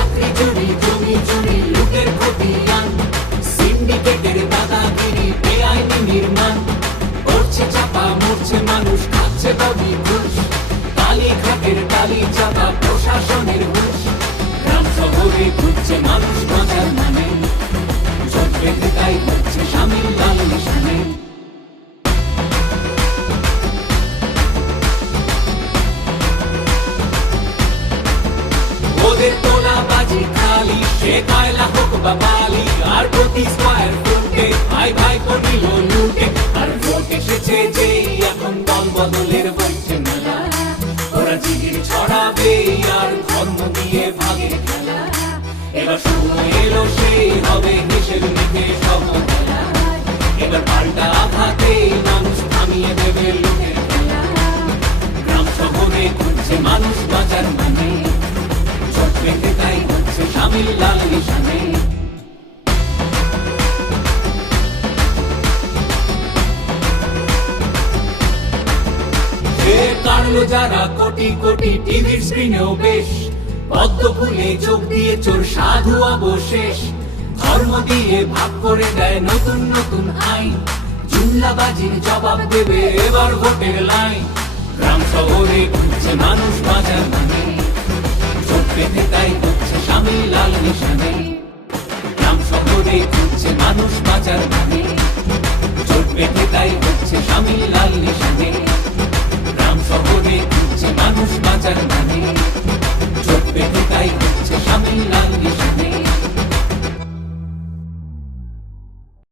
চাকরি চুরি জমি চুরি লুটের খতিয়ান সিন্ডিকেটের দাদাগিরি বেআইনি নির্মাণ করছে চাপা মরছে মানুষ খাচ্ছে বডি ঘুষ কালীঘাটের টালি চাপা প্রশাসনের হুঁশ গ্রাম শহরে ঘুরছে মানুষ বাঁচার মানে চোখ বেঁধে তাই হচ্ছে শামিল লাল নিশানে ওদের তোলা বাজি খালি সে কয়লা হোক বা বালি আর প্রতি স্কয়ার ফুটে ভাই ভাই নিল লুটে আর ভোট এসেছে যেই এখন দল বদলের বইছে মেলা ওরা জিগির ছড়াবে আর ধর্ম দিয়ে ভাগের খেলা এবার সময় এলো সেই হবে দেশের নিতে সব খেলা এবার পাল্টা আঘাতে মানুষ থামিয়ে দেবে লুটের খেলা গ্রাম শহরে ঘুরছে মানুষ বাঁচার মানে চোখ বেঁধে তাই হচ্ছে শামিল লাল নিশানে কাটলো যারা কোটি কোটি টিভির স্ক্রিনেও বেশ পদ্ম ফুলে চোখ দিয়ে চোর সাধু অবশেষ ধর্ম দিয়ে ভাগ করে দেয় নতুন নতুন আইন জুমলাবাজির জবাব দেবে এবার ভোটের লাইন গ্রাম শহরে ঘুরছে মানুষ বাঁচার মানে চোখ বেঁধে তাই হচ্ছে